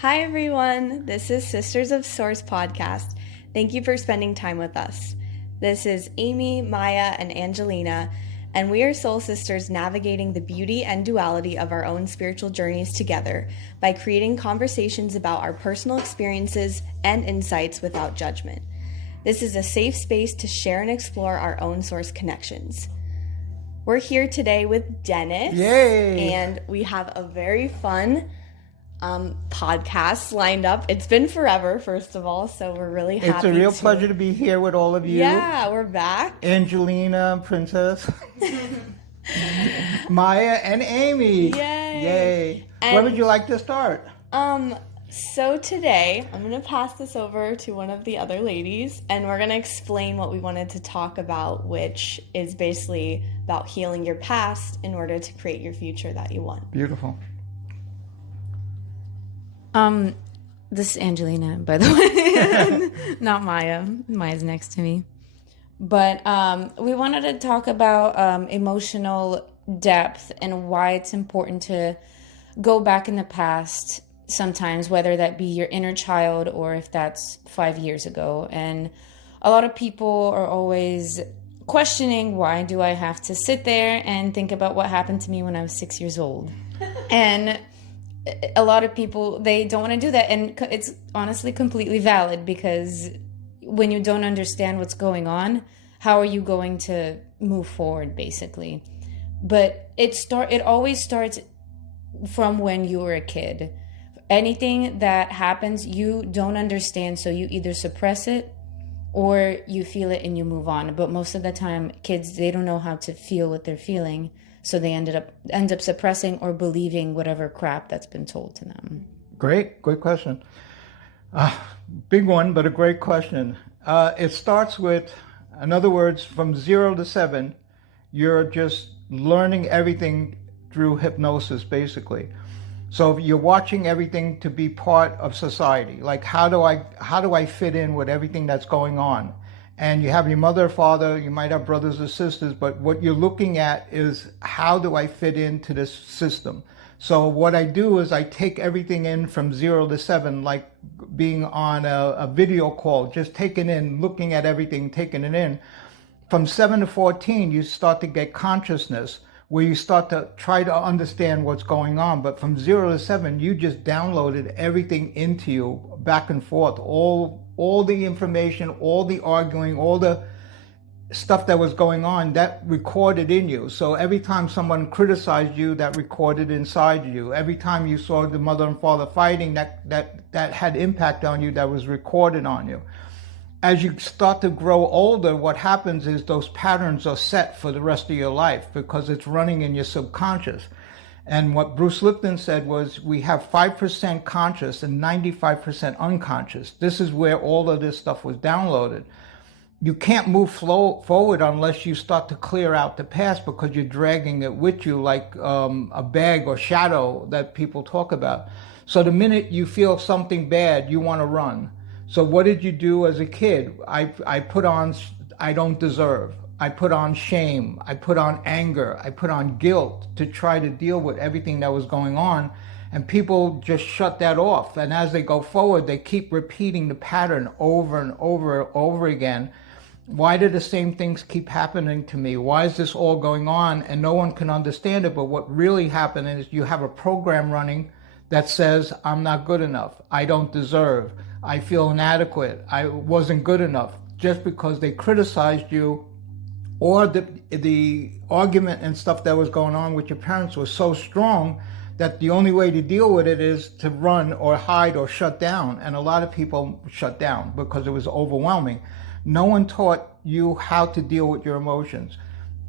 Hi, everyone. This is Sisters of Source podcast. Thank you for spending time with us. This is Amy, Maya, and Angelina, and we are soul sisters navigating the beauty and duality of our own spiritual journeys together by creating conversations about our personal experiences and insights without judgment. This is a safe space to share and explore our own source connections. We're here today with Dennis. Yay! And we have a very fun podcasts lined up. It's been forever, first of all, so we're really happy. It's a real pleasure to be here with all of you. Yeah, we're back. Angelina, Princess, Maya, and Amy. Yay! Where would you like to start? So today, I'm going to pass this over to one of the other ladies, and we're going to explain what we wanted to talk about, which is basically about healing your past in order to create your future that you want. Beautiful. This is Angelina, by the way, not Maya. Maya's next to me. But we wanted to talk about emotional depth and why it's important to go back in the past sometimes, whether that be your inner child or if that's 5 years ago. And a lot of people are always questioning, why do I have to sit there and think about what happened to me when I was 6 years old? And a lot of people, they don't want to do that. And it's honestly completely valid, because when you don't understand what's going on, how are you going to move forward, basically? But it always starts from when you were a kid. Anything that happens, you don't understand, so you either suppress it or you feel it and you move on. But most of the time, kids, they don't know how to feel what they're feeling, so they end up suppressing or believing whatever crap that's been told to them. Great question. Big one, but a great question. It starts with, in other words, from 0 to 7, you're just learning everything through hypnosis, basically. So you're watching everything to be part of society. Like, how do I fit in with everything that's going on? And you have your mother, father, you might have brothers or sisters, but what you're looking at is, how do I fit into this system? So what I do is I take everything in from 0 to 7, like being on a video call, just taking in, looking at everything, taking it in. From 7 to 14, you start to get consciousness, where you start to try to understand what's going on. But from 0 to 7, you just downloaded everything into you, back and forth, all the information, all the arguing, all the stuff that was going on, that recorded in you. So every time someone criticized you, that recorded inside you. Every time you saw the mother and father fighting, that had impact on you, that was recorded on you. As you start to grow older, what happens is those patterns are set for the rest of your life, because it's running in your subconscious. And what Bruce Lipton said was, we have 5% conscious and 95% unconscious. This is where all of this stuff was downloaded. You can't move forward unless you start to clear out the past, because you're dragging it with you like a bag or shadow that people talk about. So the minute you feel something bad, you want to run. So what did you do as a kid? I put on, I don't deserve. I put on shame. I put on anger. I put on guilt to try to deal with everything that was going on. And people just shut that off. And as they go forward, they keep repeating the pattern over and over and over again. Why do the same things keep happening to me? Why is this all going on? And no one can understand it. But what really happened is, you have a program running that says, I'm not good enough. I don't deserve. I feel inadequate. I wasn't good enough. Just because they criticized you, or the argument and stuff that was going on with your parents was so strong that the only way to deal with it is to run or hide or shut down. And a lot of people shut down because it was overwhelming. No one taught you how to deal with your emotions.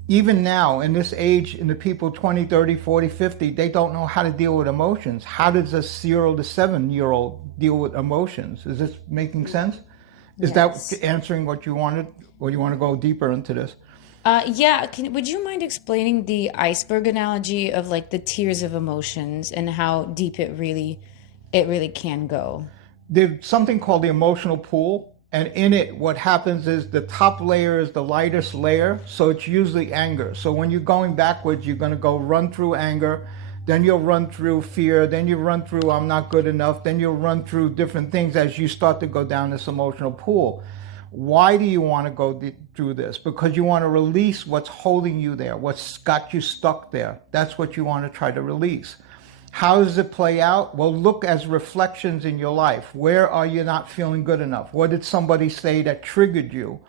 Even now, in this age, in the people 20, 30, 40, 50, they don't know how to deal with emotions. How does a 0 to 7-year-old deal with emotions? Is this making sense? Is Yes. that answering what you wanted, or you want to go deeper into this? Yeah. Would you mind explaining the iceberg analogy of like the tiers of emotions and how deep it really can go? There's something called the emotional pool. And in it, what happens is, the top layer is the lightest layer. So it's usually anger. So when you're going backwards, you're going to go run through anger. Then you'll run through fear. Then you run through I'm not good enough. Then you'll run through different things as you start to go down this emotional pool. Why do you want to go through this? Because you want to release what's holding you there, what's got you stuck there. That's what you want to try to release. How does it play out? Well, look as reflections in your life. Where are you not feeling good enough? What did somebody say that triggered you?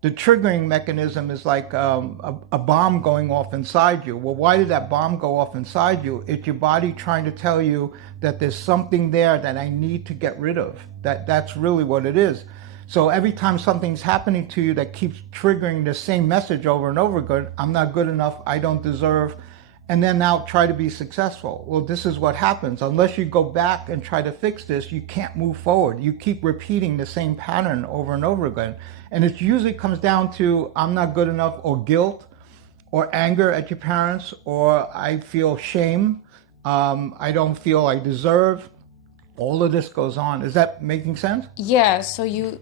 The triggering mechanism is like a bomb going off inside you. Well, why did that bomb go off inside you? It's your body trying to tell you that there's something there that I need to get rid of. That's really what it is. So every time something's happening to you that keeps triggering the same message over and over again, I'm not good enough, I don't deserve, and then now try to be successful. Well, this is what happens. Unless you go back and try to fix this, you can't move forward. You keep repeating the same pattern over and over again. And it usually comes down to I'm not good enough, or guilt, or anger at your parents, or I feel shame, I don't feel I deserve. All of this goes on. Is that making sense? Yeah, so you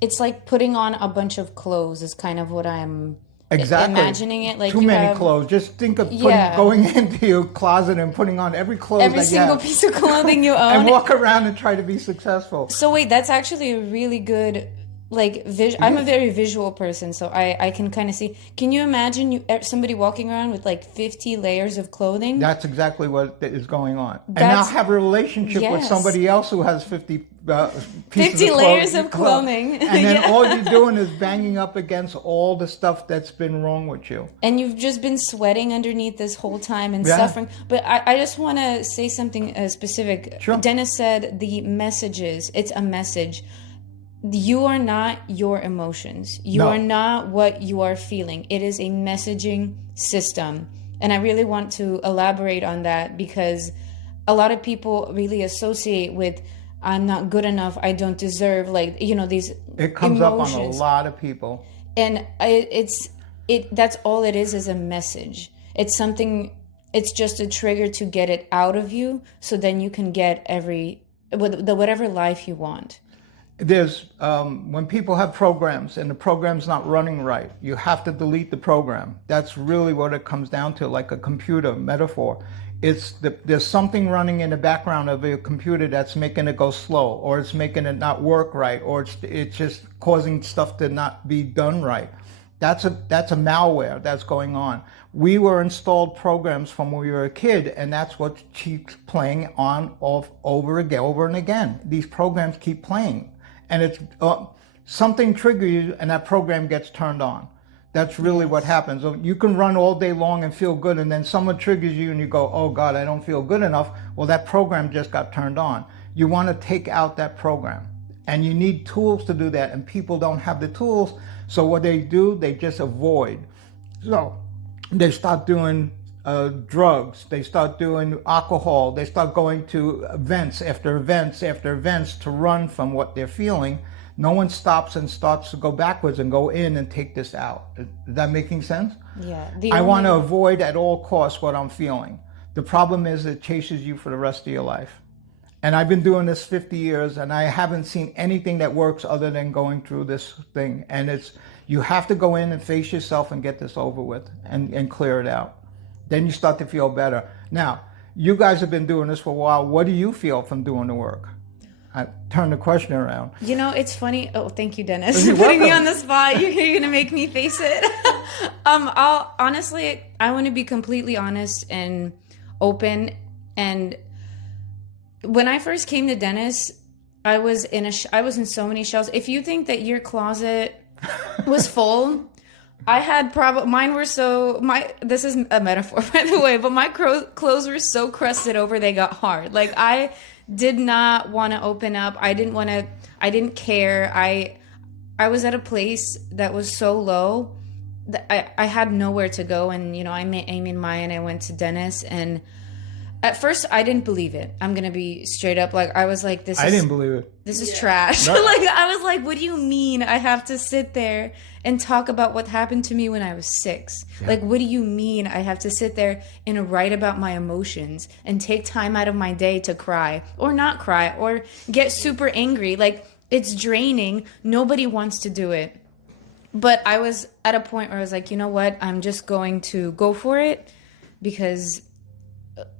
it's like putting on a bunch of clothes is kind of what I'm imagining it. Like too many clothes. Just think of going into your closet and putting on every single piece of clothing you own and walk around and try to be successful. So wait, that's actually a really good I'm a very visual person, so I can kind of see. Can you imagine somebody walking around with like 50 layers of clothing? That's exactly what is going on. And now have a relationship with somebody else who has 50 layers of clothing. And then all you're doing is banging up against all the stuff that's been wrong with you. And you've just been sweating underneath this whole time and suffering. But I just want to say something specific. Sure. Dennis said the messages, it's a message. You are not your emotions. You are not what you are feeling. It is a messaging system. And I really want to elaborate on that because a lot of people really associate with I'm not good enough, I don't deserve, these it comes emotions. Up on a lot of people. And that's all it is a message. It's something, it's just a trigger to get it out of you so then you can get whatever life you want. There's when people have programs and the program's not running right, you have to delete the program. That's really what it comes down to, like a computer metaphor. There's something running in the background of your computer that's making it go slow, or it's making it not work right, or it's just causing stuff to not be done right. That's a malware that's going on. We were installed programs from when we were a kid, and that's what keeps playing on over and again. These programs keep playing. And it's something triggers you and that program gets turned on. That's really what happens. You can run all day long and feel good, and then someone triggers you and you go, oh God, I don't feel good enough. Well, that program just got turned on. You want to take out that program, and you need tools to do that, and people don't have the tools. So what they do, they just avoid. So they start doing drugs, they start doing alcohol, they start going to events after events after events to run from what they're feeling. No one stops and starts to go backwards and go in and take this out. Is that making sense? Yeah. I want to avoid at all costs what I'm feeling. The problem is it chases you for the rest of your life. And I've been doing this 50 years and I haven't seen anything that works other than going through this thing. And you have to go in and face yourself and get this over with and clear it out. Then you start to feel better. Now, you guys have been doing this for a while. What do you feel from doing the work? I turn the question around. It's funny. Oh, thank you, Dennis. You're putting me welcome. on the spot. You're going to make me face it. I want to be completely honest and open. And when I first came to Dennis, I was in so many shells. If you think that your closet was full, I had mine were this is a metaphor, by the way, but my clothes were so crusted over, they got hard. Like, I did not want to open up. I didn't care. I was at a place that was so low that I had nowhere to go. And, I met Amy and Maya and I went to Dennis, and at first I didn't believe it. I'm going to be straight up. Like, I was like, I didn't believe it. This is trash. No. I was like, what do you mean I have to sit there and talk about what happened to me when I was 6? Yeah. Like, what do you mean I have to sit there and write about my emotions and take time out of my day to cry or not cry or get super angry? Like, it's draining. Nobody wants to do it. But I was at a point where I was like, you know what? I'm just going to go for it because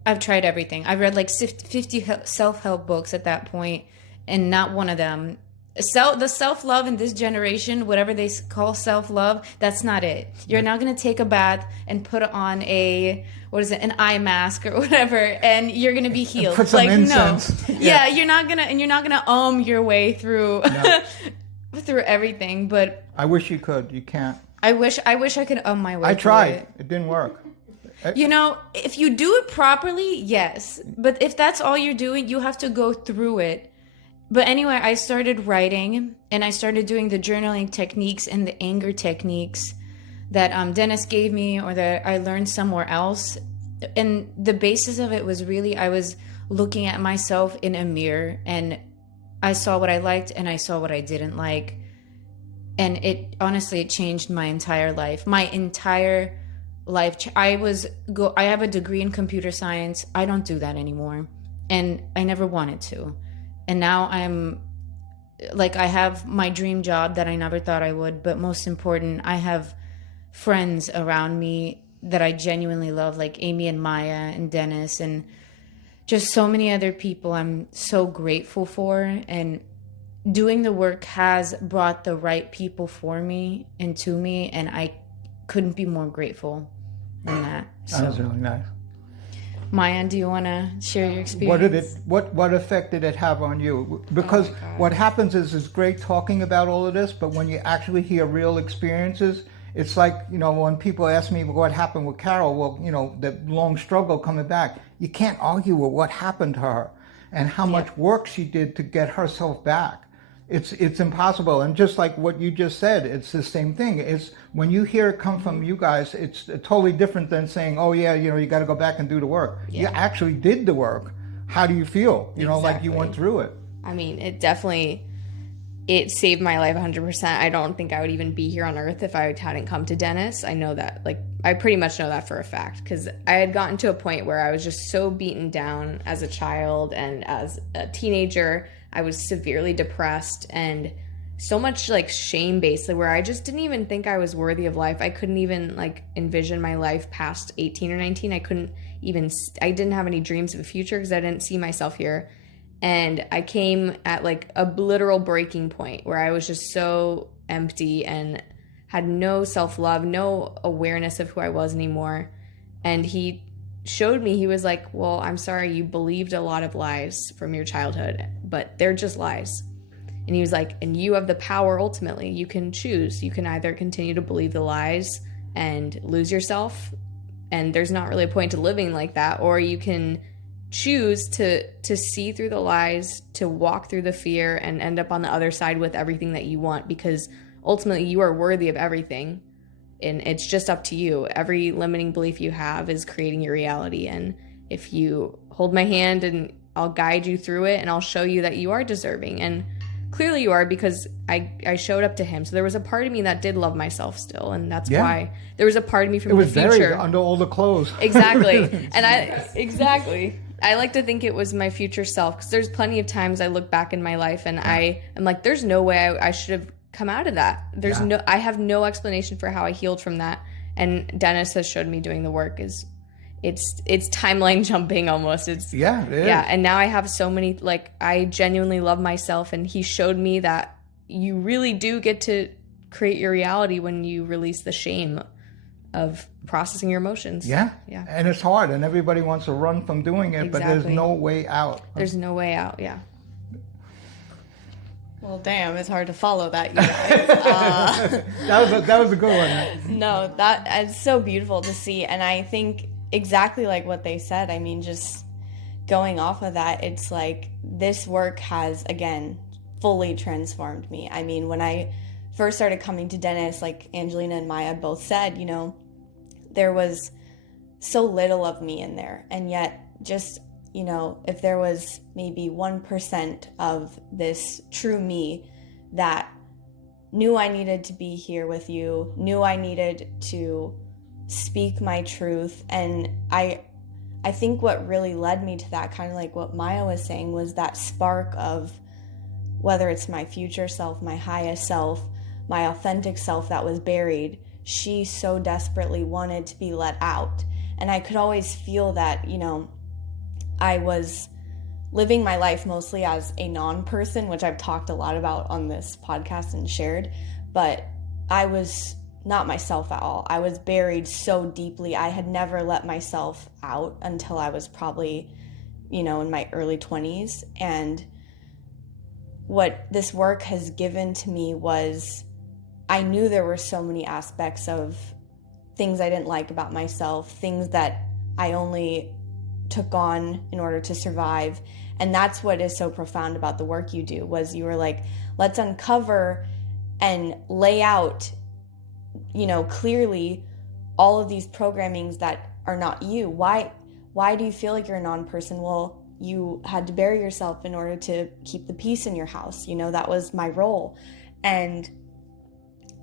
I've tried everything. I read like 50 self-help books at that point, and not one of them. The self-love in this generation, whatever they call self-love, that's not it. You're not going to take a bath and put on an eye mask or whatever, and you're going to be healed. Put some incense. No. Yeah, you're not going to your way through through everything, but I wish you could. You can't. I wish I could my way. I tried. It. It didn't work. If you do it properly, yes. But if that's all you're doing, you have to go through it. But anyway, I started writing, and I started doing the journaling techniques and the anger techniques that Dennis gave me, or that I learned somewhere else. And the basis of it was really, I was looking at myself in a mirror, and I saw what I liked and I saw what I didn't like. And it changed my entire life. My entire life. I have a degree in computer science. I don't do that anymore. And I never wanted to. And now I have my dream job that I never thought I would. But most important, I have friends around me that I genuinely love, like Amy and Maya and Dennis, and just so many other people I'm so grateful for. And doing the work has brought the right people for me and to me. And I couldn't be more grateful than that. That was really nice. Maya, do you want to share your experience? What effect did it have on you? Because what happens is it's great talking about all of this, but when you actually hear real experiences, it's like, when people ask me what happened with Carol, well, the long struggle coming back, you can't argue with what happened to her and how much work she did to get herself back. It's impossible. And just like what you just said, it's the same thing. It's when you hear it come from you guys, it's totally different than saying, oh yeah, you got to go back and do the work. Yeah. You actually did the work. How do you feel? Like you went through it. I mean, it saved my life 100%. I don't think I would even be here on earth if I hadn't come to Dennis. I know that, I pretty much know that for a fact, because I had gotten to a point where I was just so beaten down as a child and as a teenager. I was severely depressed and so much shame based, where I just didn't even think I was worthy of life. I couldn't even envision my life past 18 or 19. I didn't have any dreams of a future because I didn't see myself here. And I came at a literal breaking point where I was just so empty and had no self-love, no awareness of who I was anymore. And he showed me, he was like, well, I'm sorry, you believed a lot of lies from your childhood, but they're just lies. And he was like, and you have the power ultimately. You can choose. You can either continue to believe the lies and lose yourself, and there's not really a point to living like that, or you can choose to see through the lies, to walk through the fear and end up on the other side with everything that you want, because ultimately you are worthy of everything. And it's just up to you. Every limiting belief you have is creating your reality. And if you hold my hand, and I'll guide you through it, and I'll show you that you are deserving. And clearly you are, because I showed up to him. So there was a part of me that did love myself still. And that's why there was a part of me from the future. It was buried under all the clothes. Exactly. Exactly. I like to think it was my future self, because there's plenty of times I look back in my life and I am like, there's no way I should have come out of that. I have no explanation for how I healed from that. And Dennis has showed me doing the work it's timeline jumping almost. It is. And now I have so many, I genuinely love myself, and he showed me that you really do get to create your reality when you release the shame of processing your emotions. Yeah. And it's hard, and everybody wants to run from doing it, but there's no way out. There's no way out. Yeah. Well, damn, it's hard to follow that, you guys. That was a good one. No, it's so beautiful to see. And I think exactly like what they said. I mean, just going off of that, it's like this work has, again, fully transformed me. I mean, when I first started coming to Dennis, like Angelina and Maya both said, there was so little of me in there. And yet just, if there was maybe 1% of this true me that knew I needed to be here with you, knew I needed to speak my truth. And I think what really led me to that, kind of like what Maya was saying, was that spark of whether it's my future self, my highest self, my authentic self that was buried. She so desperately wanted to be let out. And I could always feel that, I was living my life mostly as a non-person, which I've talked a lot about on this podcast and shared, but I was not myself at all. I was buried so deeply. I had never let myself out until I was probably, in my early 20s. And what this work has given to me was, I knew there were so many aspects of things I didn't like about myself, things that I only took on in order to survive. And that's what is so profound about the work you do, was you were like, let's uncover and lay out, clearly all of these programmings that are not you. Why do you feel like you're a non-person? Well, you had to bury yourself in order to keep the peace in your house. That was my role. And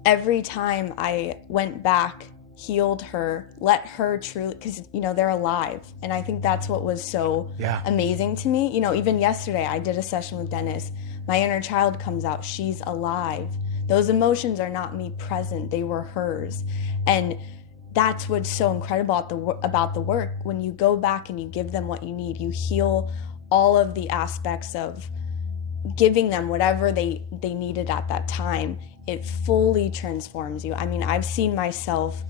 every time I went back, healed her, let her truly, because they're alive. And I think that's what was so amazing to me. Even yesterday I did a session with Dennis. My inner child comes out. She's alive. Those emotions are not me present, they were hers. And that's what's so incredible about the work. When you go back and you give them what you need, you heal all of the aspects of giving them whatever they needed at that time. It fully transforms you. I mean, I've seen myself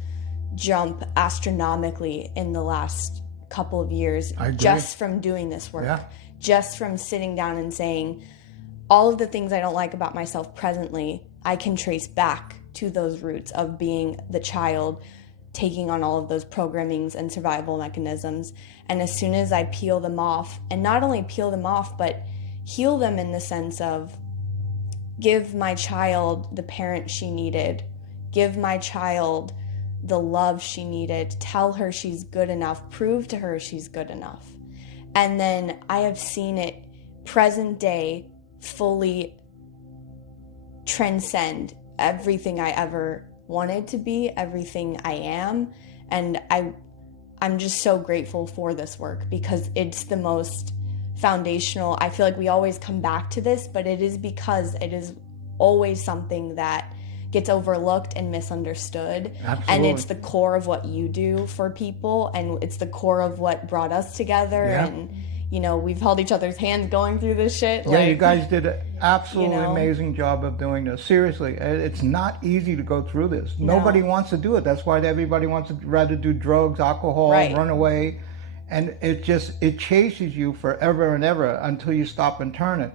jump astronomically in the last couple of years just from doing this work, just from sitting down and saying, all of the things I don't like about myself presently, I can trace back to those roots of being the child, taking on all of those programmings and survival mechanisms. And as soon as I peel them off, and not only peel them off, but heal them in the sense of give my child the parent she needed, give my child the love she needed, tell her she's good enough, prove to her she's good enough. And then I have seen it present day fully transcend everything I ever wanted to be, everything I am. And I'm just so grateful for this work, because it's the most foundational. I feel like we always come back to this, but it is because it is always something that gets overlooked and misunderstood. Absolutely. And it's the core of what you do for people, and it's the core of what brought us together. And we've held each other's hands going through this shit. Yeah, you guys did an absolutely amazing job of doing this. Seriously, it's not easy to go through this. Nobody wants to do it. That's why everybody wants to rather do drugs, alcohol, run away. And it chases you forever and ever until you stop and turn it.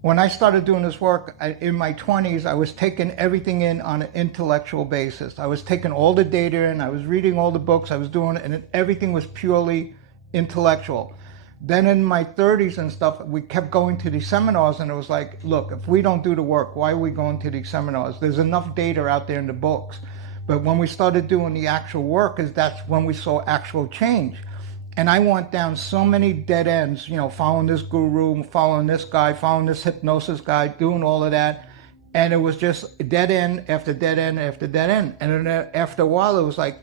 When I started doing this work in my 20s, I was taking everything in on an intellectual basis. I was taking all the data in, I was reading all the books, I was doing it, and everything was purely intellectual. Then in my 30s and stuff, we kept going to these seminars, and it was like, look, if we don't do the work, why are we going to these seminars? There's enough data out there in the books. But when we started doing the actual work, that's when we saw actual change. And I went down so many dead ends, following this guru, following this guy, following this hypnosis guy, doing all of that. And it was just dead end after dead end after dead end. And then after a while, it was like,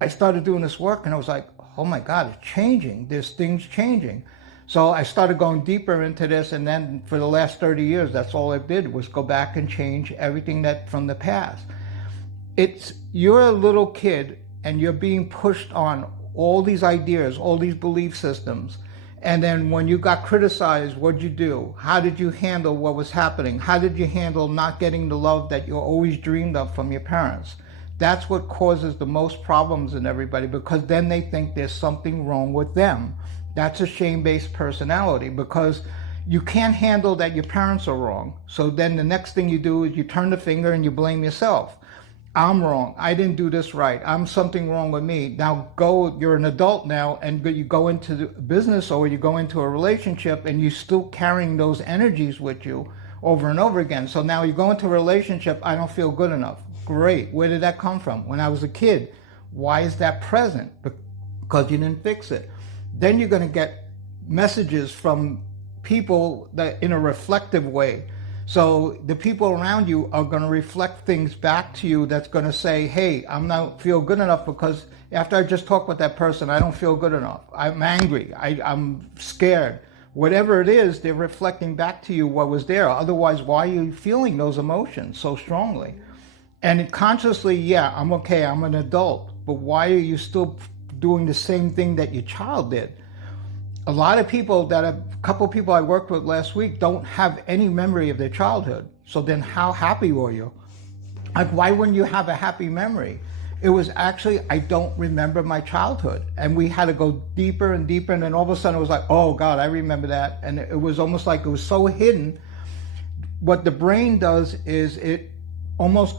I started doing this work, and I was like, oh my God, it's changing. There's things changing. So I started going deeper into this. And then for the last 30 years, that's all I did was go back and change everything that from the past. You're a little kid, and you're being pushed on all these ideas, all these belief systems. And then when you got criticized, what'd you do? How did you handle what was happening? How did you handle not getting the love that you always dreamed of from your parents? That's what causes the most problems in everybody, because then they think there's something wrong with them. That's a shame-based personality, because you can't handle that your parents are wrong. So then the next thing you do is you turn the finger and you blame yourself. I'm wrong. I didn't do this right. I'm something wrong with me. Now you're an adult now, and you go into the business or you go into a relationship, and you're still carrying those energies with you over and over again. So now you go into a relationship, I don't feel good enough. Great. Where did that come from? When I was a kid. Why is that present? Because you didn't fix it. Then you're going to get messages from people that in a reflective way. So the people around you are going to reflect things back to you that's going to say, hey, I'm not feel good enough because after I just talked with that person, I don't feel good enough. I'm angry. I'm scared. Whatever it is, they're reflecting back to you what was there. Otherwise, why are you feeling those emotions so strongly? And consciously, yeah, I'm okay. I'm an adult. But why are you still doing the same thing that your child did. A lot of people a couple of people I worked with last week don't have any memory of their childhood. So then how happy were you? Like, why wouldn't you have a happy memory? It was actually, I don't remember my childhood. And we had to go deeper and deeper. And then all of a sudden it was like, oh God, I remember that. And it was almost like it was so hidden. What the brain does is it almost,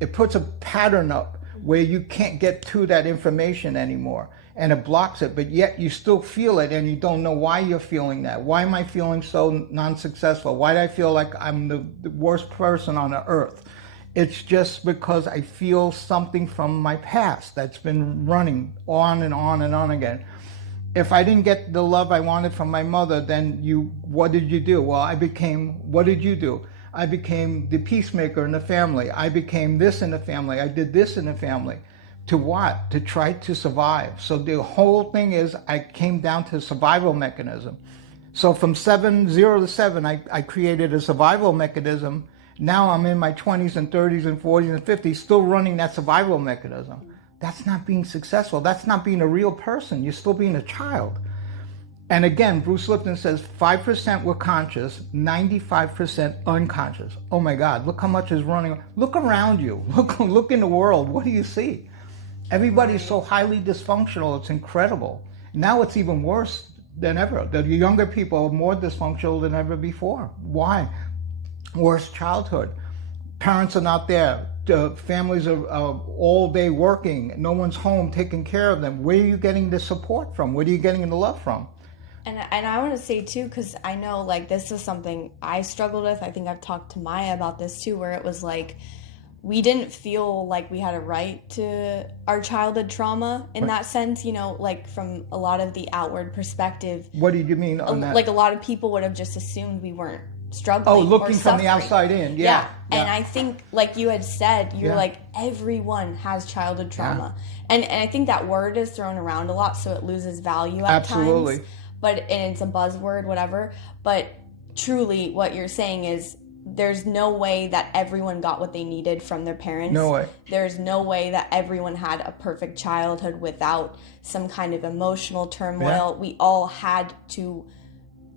it puts a pattern up where you can't get to that information anymore. And it blocks it, but yet you still feel it and you don't know why you're feeling that. Why am I feeling so non-successful? Why do I feel like I'm the worst person on the earth? It's just because I feel something from my past that's been running on and on and on again. If I didn't get the love I wanted from my mother, then what did you do? Well, what did you do? I became the peacemaker in the family. I became this in the family. I did this in the family. To what? To try to survive. So the whole thing is I came down to a survival mechanism. So from 0 to 7, I created a survival mechanism. Now I'm in my 20s and 30s and 40s and 50s, still running that survival mechanism. That's not being successful. That's not being a real person. You're still being a child. And again, Bruce Lipton says 5% were conscious, 95% unconscious. Oh my God, look how much is running. Look around you. Look in the world. What do you see? Everybody's so highly dysfunctional. It's incredible. Now it's even worse than ever. The younger people are more dysfunctional than ever before. Why? Worse childhood. Parents are not there. Families are all day working. No one's home taking care of them. Where are you getting the support from? Where are you getting the love from? And I want to say too, because I know like this is something I struggled with. I think I've talked to Maya about this too, where it was like we didn't feel like we had a right to our childhood trauma in that sense, you know, like from a lot of the outward perspective. What do you mean on that? Like a lot of people would have just assumed we weren't struggling. Oh, looking from the outside in. Yeah. And I think, like you had said, you're like, everyone has childhood trauma. And I think that word is thrown around a lot, so it loses value at times. And it's a buzzword, whatever. But truly, what you're saying is there's no way that everyone got what they needed from their parents. No way. There's no way that everyone had a perfect childhood without some kind of emotional turmoil. We all had to,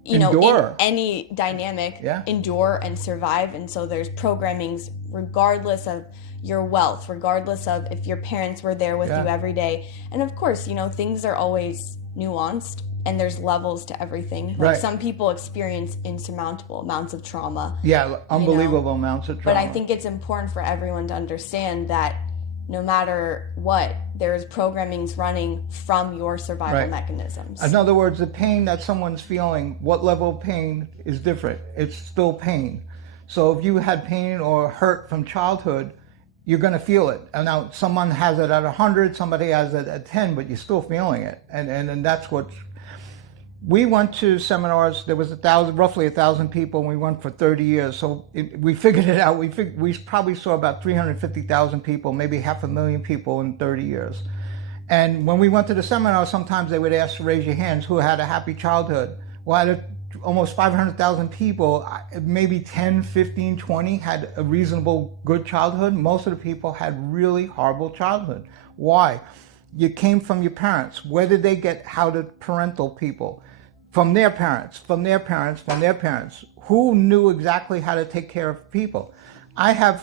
you know, in any dynamic, endure and survive. And so there's programmings regardless of your wealth, regardless of if your parents were there with you every day. And of course, you know, things are always nuanced. And there's levels to everything. Like some people experience insurmountable amounts of trauma. Yeah, unbelievable amounts of trauma. But I think it's important for everyone to understand that no matter what, there's programmings running from your survival mechanisms. In other words, the pain that someone's feeling, what level of pain is different. It's still pain. So if you had pain or hurt from childhood, you're going to feel it. And now someone has it at 100, somebody has it at 10, but you're still feeling it. And that's what... We went to seminars. There was roughly 1,000 people, and we went for 30 years. So we figured it out. We probably saw about 350,000 people, maybe 500,000 people in 30 years. And when we went to the seminar, sometimes they would ask to raise your hands who had a happy childhood. Well, out of almost 500,000 people, maybe 10, 15, 20 had a reasonable, good childhood. Most of the people had really horrible childhood. Why? You came from your parents. Where did they get how to parental people? From their parents, from their parents, from their parents. Who knew exactly how to take care of people? I have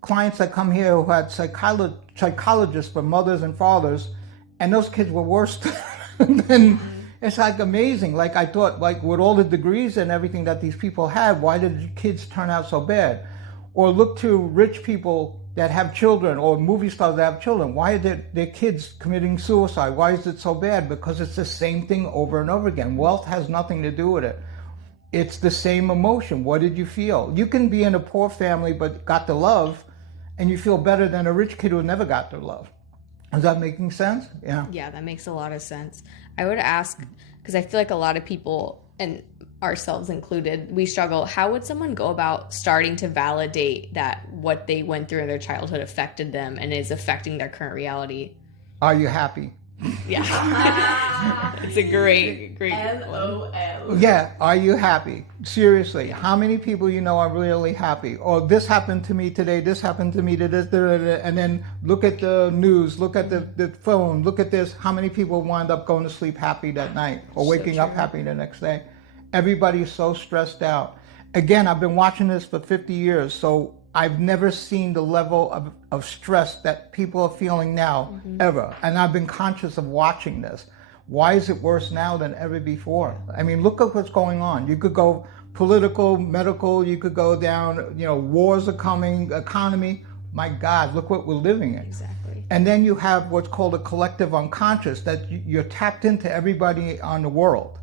clients that come here who had psychologists for mothers and fathers, and those kids were worse than, it's like amazing. Like I thought, like with all the degrees and everything that these people have, why did the kids turn out so bad? Or look to rich people that have children, or movie stars that have children. Why are their kids committing suicide? Why is it so bad? Because it's the same thing over and over again. Wealth has nothing to do with it. It's the same emotion. What did you feel? You can be in a poor family but got the love, and you feel better than a rich kid who never got the love. Is that making sense? Yeah. Yeah, that makes a lot of sense. I would ask, because I feel like a lot of people, and ourselves included, we struggle. How would someone go about starting to validate that what they went through in their childhood affected them and is affecting their current reality? Are you happy? Yeah. It's a great LOL. Yeah, are you happy? Seriously, how many people you know are really happy? Or this happened to me today, this happened to me today, and then look at the news, look at the phone, look at this. How many people wind up going to sleep happy that night or waking up happy the next day? Everybody's so stressed out. Again, I've been watching this for 50 years, so I've never seen the level of stress that people are feeling now, ever. And I've been conscious of watching this. Why is it worse now than ever before? I mean, look at what's going on. You could go political, medical, you could go down, wars are coming, economy. My God, look what we're living in. Exactly. And then you have what's called a collective unconscious, that you're tapped into everybody on the world.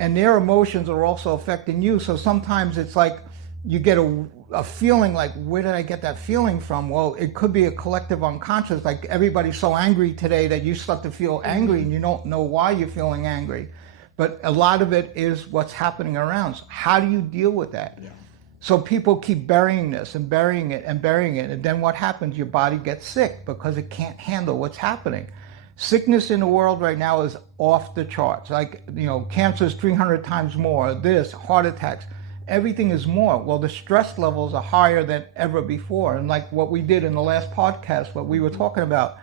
And their emotions are also affecting you. So sometimes it's like you get a feeling like, where did I get that feeling from? Well, it could be a collective unconscious, like everybody's so angry today that you start to feel angry and you don't know why you're feeling angry. But a lot of it is what's happening around. So how do you deal with that? Yeah. So people keep burying this and burying it and burying it. And then what happens? Your body gets sick because it can't handle what's happening. Sickness in the world right now is off the charts. Like, cancer is 300 times more, this, heart attacks. Everything is more. Well, the stress levels are higher than ever before. And like what we did in the last podcast, what we were talking about,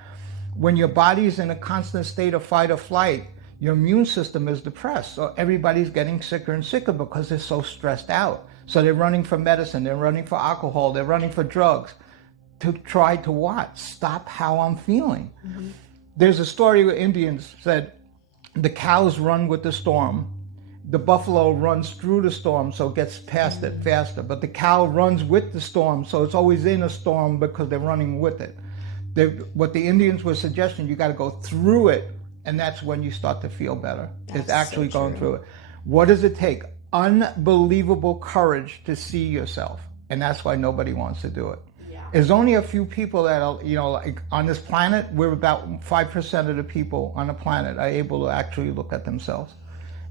when your body's in a constant state of fight or flight, your immune system is depressed. So everybody's getting sicker and sicker because they're so stressed out. So they're running for medicine, they're running for alcohol, they're running for drugs to try to what? Stop how I'm feeling. Mm-hmm. There's a story where Indians said the cows run with the storm. The buffalo runs through the storm, so it gets past it faster. But the cow runs with the storm, so it's always in a storm because they're running with it. What the Indians were suggesting, you got to go through it, and that's when you start to feel better. It's actually going through it. What does it take? Unbelievable courage to see yourself, and that's why nobody wants to do it. There's only a few people that are, like on this planet, we're about 5% of the people on the planet are able to actually look at themselves.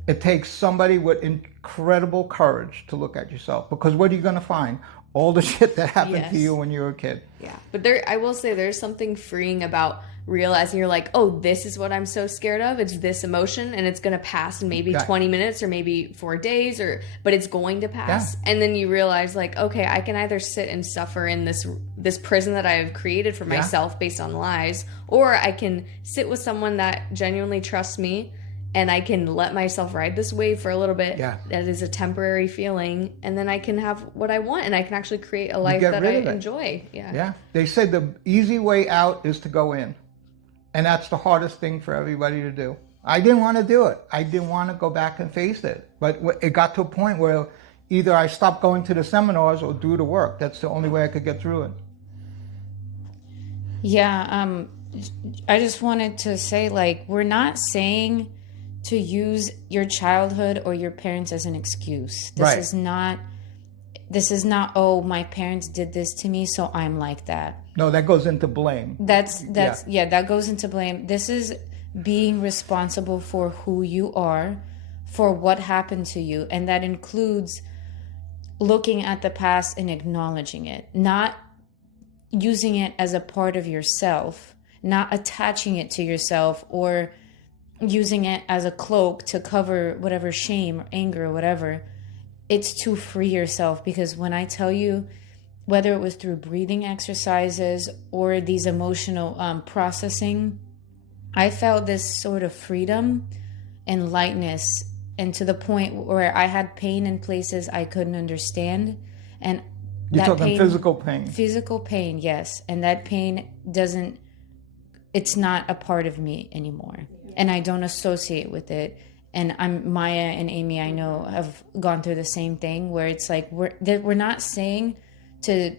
It takes somebody with incredible courage to look at yourself, because what are you going to find? All the shit that happened to you when you were a kid. Yeah. But I will say there's something freeing about realizing you're like, oh, this is what I'm so scared of. It's this emotion, and it's going to pass in maybe 20 minutes or maybe 4 days, but it's going to pass. Yeah. And then you realize like, okay, I can either sit and suffer in this prison that I have created for myself based on lies, or I can sit with someone that genuinely trusts me, and I can let myself ride this wave for a little bit. Yeah. That is a temporary feeling. And then I can have what I want, and I can actually create a life that I enjoy. Yeah. Yeah. They said the easy way out is to go in. And that's the hardest thing for everybody to do. I didn't want to do it. I didn't want to go back and face it. But it got to a point where either I stopped going to the seminars or do the work. That's the only way I could get through it. Yeah. I just wanted to say, like, we're not saying to use your childhood or your parents as an excuse. This is not, oh, my parents did this to me, so I'm like that. No, that goes into blame. That goes into blame. This is being responsible for who you are, for what happened to you. And that includes looking at the past and acknowledging it, not using it as a part of yourself, not attaching it to yourself or using it as a cloak to cover whatever shame or anger or whatever. It's to free yourself, because when I tell you, whether it was through breathing exercises or these emotional processing, I felt this sort of freedom and lightness, and to the point where I had pain in places I couldn't understand. And you're talking physical pain. Physical pain, yes. And that pain it's not a part of me anymore. And I don't associate with it. And Maya and Amy, I know, have gone through the same thing, where it's like we're not saying to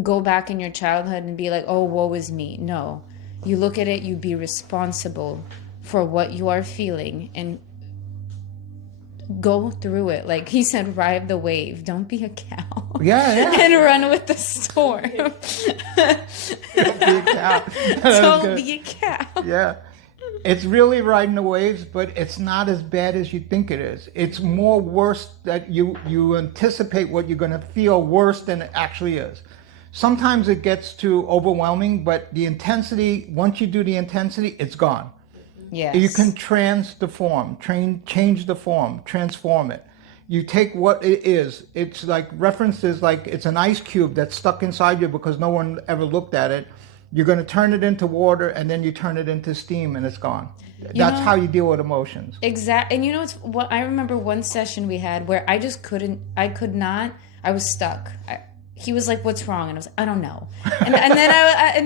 go back in your childhood and be like, oh, woe is me. No, you look at it, you be responsible for what you are feeling and go through it. Like he said, ride the wave. Don't be a cow. Yeah. And run with the storm. Don't be a cow. Don't be a cow. Yeah. It's really riding the waves, but it's not as bad as you think it is. It's more worse that you anticipate what you're going to feel worse than it actually is. Sometimes it gets too overwhelming, but the intensity, once you do the intensity, it's gone. Yes. You can change the form, transform it. You take what it is. It's like references, like it's an ice cube that's stuck inside you because no one ever looked at it. You're going to turn it into water, and then you turn it into steam, and it's gone. That's how you deal with emotions. Exactly. And what I remember one session we had where I was stuck. He was like, "What's wrong?" And I was like, "I don't know." And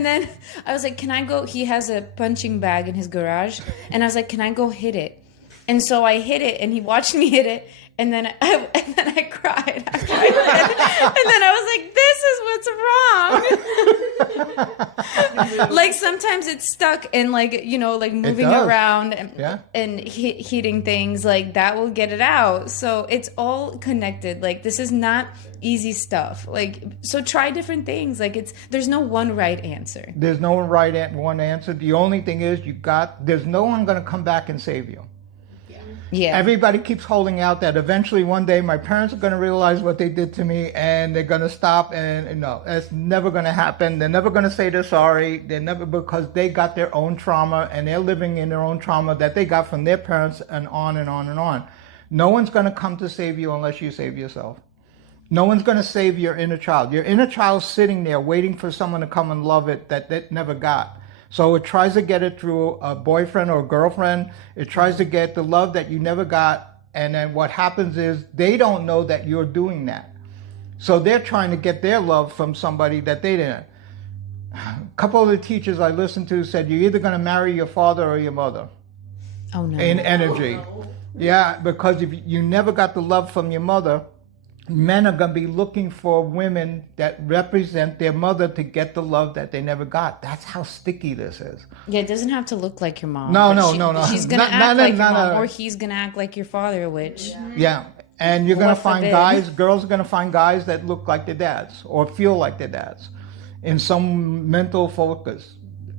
then I was like, "Can I go?" He has a punching bag in his garage, and I was like, "Can I go hit it?" And so I hit it, and he watched me hit it, and then I cried after I hit it. And then I was like, "This is what's wrong." Like sometimes it's stuck and like moving around and hitting things like that will get it out. So it's all connected. Like this is not easy stuff. Like so try different things. Like there's no one right answer. There's no one answer. The only thing is there's no one going to come back and save you. Yeah. Everybody keeps holding out that eventually one day my parents are going to realize what they did to me and they're going to stop, and no, that's never going to happen. They're never going to say they're sorry. Because they got their own trauma and they're living in their own trauma that they got from their parents and on and on and on. No one's going to come to save you unless you save yourself. No one's going to save your inner child. Your inner child's sitting there waiting for someone to come and love it that it never got. So it tries to get it through a boyfriend or a girlfriend. It tries to get the love that you never got. And then what happens is they don't know that you're doing that. So they're trying to get their love from somebody that they didn't. A couple of the teachers I listened to said, you're either going to marry your father or your mother. Oh, no. In energy. Yeah, because if you never got the love from your mother, men are going to be looking for women that represent their mother to get the love that they never got. That's how sticky this is. Yeah, it doesn't have to look like your mom. No. She's going to act like your mom, or he's going to act like your father, which... Yeah, and you're going to find girls are going to find guys that look like their dads or feel like their dads in some mental focus,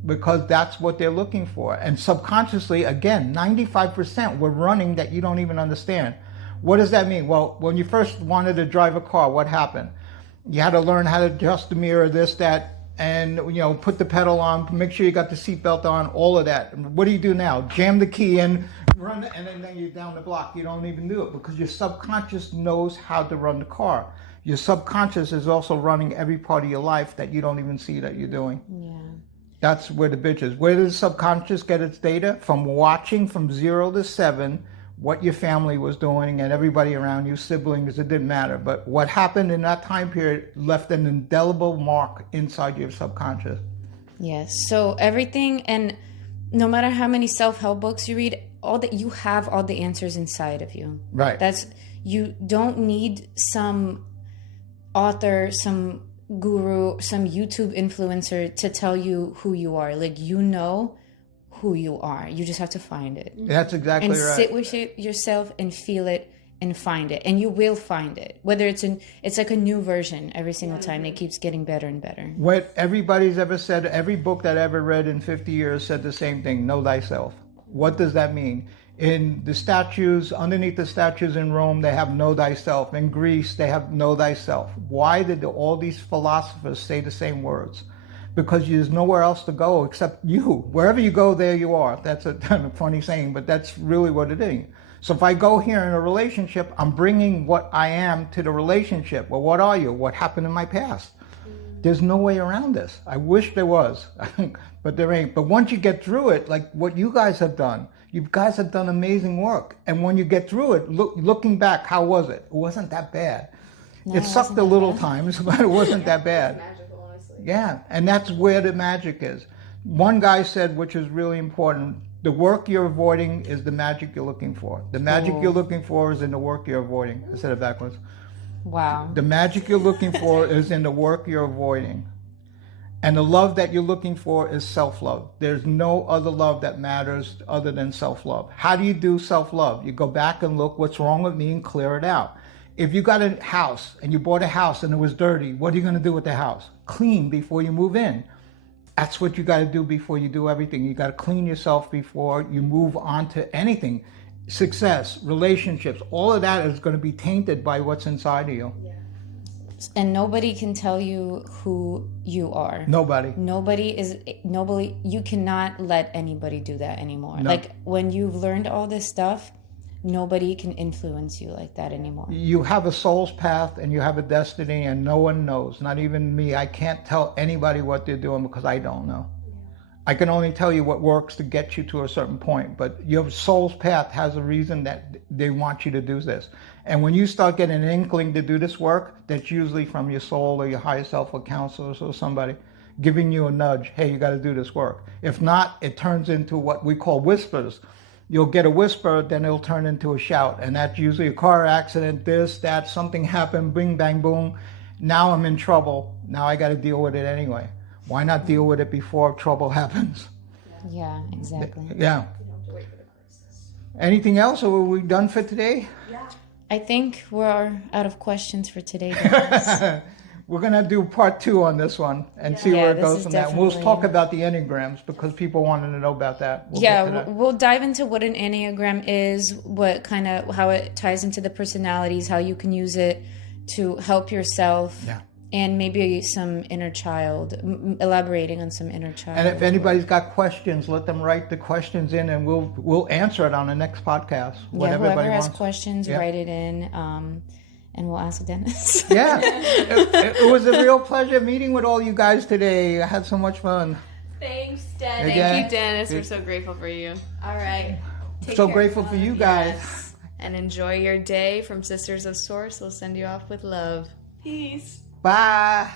because that's what they're looking for. And subconsciously, again, 95% we're running that you don't even understand. What does that mean? Well, when you first wanted to drive a car, what happened? You had to learn how to adjust the mirror, this, that, and put the pedal on, make sure you got the seatbelt on, all of that. What do you do now? Jam the key in, run, and then you're down the block. You don't even do it because your subconscious knows how to run the car. Your subconscious is also running every part of your life that you don't even see that you're doing. Yeah. That's where the bitch is. Where does the subconscious get its data? From watching from 0 to 7 what your family was doing and everybody around you, siblings, it didn't matter. But what happened in that time period left an indelible mark inside your subconscious. Yes. So everything, and no matter how many self-help books you read, you have all the answers inside of you. Right. You don't need some author, some guru, some YouTube influencer to tell you who you are. Like, who you are. You just have to find it. That's exactly right. And sit with yourself and feel it and find it. And you will find it. Whether it's like a new version every single time. It keeps getting better and better. What everybody's ever said, every book that I ever read in 50 years said the same thing, know thyself. What does that mean? In the statues, underneath the statues in Rome, they have know thyself. In Greece, they have know thyself. Why did all these philosophers say the same words? Because there's nowhere else to go except you. Wherever you go, there you are. That's a kind of funny saying, but that's really what it is. So if I go here in a relationship, I'm bringing what I am to the relationship. Well, what are you? What happened in my past? There's no way around this. I wish there was, but there ain't. But once you get through it, like what you guys have done, you guys have done amazing work. And when you get through it, looking back, how was it? It wasn't that bad. No, it sucked a little times, but it wasn't that bad. Yeah, and that's where the magic is. One guy said, which is really important, the work you're avoiding is the magic you're looking for. The magic you're looking for is in the work you're avoiding. I said it backwards. Wow. The magic you're looking for is in the work you're avoiding. And the love that you're looking for is self-love. There's no other love that matters other than self-love. How do you do self-love? You go back and look what's wrong with me and clear it out. If you got a house and you bought a house and it was dirty, what are you going to do with the house? Clean before you move in. That's what you got to do before you do everything. You got to clean yourself before you move on to anything. Success, relationships, all of that is going to be tainted by what's inside of you. Yeah. And nobody can tell you who you are. Nobody. Nobody, you cannot let anybody do that anymore. No. Like when you've learned all this stuff, nobody can influence you like that anymore. You have a soul's path and you have a destiny, and no one knows, not even me. I can't tell anybody what they're doing because I don't know. I can only tell you what works to get you to a certain point, but your soul's path has a reason that they want you to do this. And when you start getting an inkling to do this work, that's usually from your soul or your higher self or counselors or somebody giving you a nudge. Hey, you got to do this work. If not, it turns into what we call whispers. You'll get a whisper, then it'll turn into a shout. And that's usually a car accident, this, that, something happened, bing, bang, boom. Now I'm in trouble. Now I got to deal with it anyway. Why not deal with it before trouble happens? Yeah, exactly. Yeah. Anything else, or are we done for today? I think we're out of questions for today, guys. We're going to do part 2 on this one and see where it this goes is from that. We'll definitely- talk about the enneagrams because people wanted to know about that. We'll get to that. We'll dive into what an enneagram is, how it ties into the personalities, how you can use it to help yourself. Yeah. And maybe some inner child, elaborating on some inner child. And if anybody's got questions, let them write the questions in, and we'll answer it on the next podcast. Whoever has questions, write it in, and we'll ask Dennis. Yeah, it was a real pleasure meeting with all you guys today. I had so much fun. Thanks, Dennis. Again, Thank you, Dennis. We're so grateful for you. All right. Take so care. grateful for you guys. Yes. And enjoy your day from Sisters of Source. We'll send you off with love. Peace. Bye.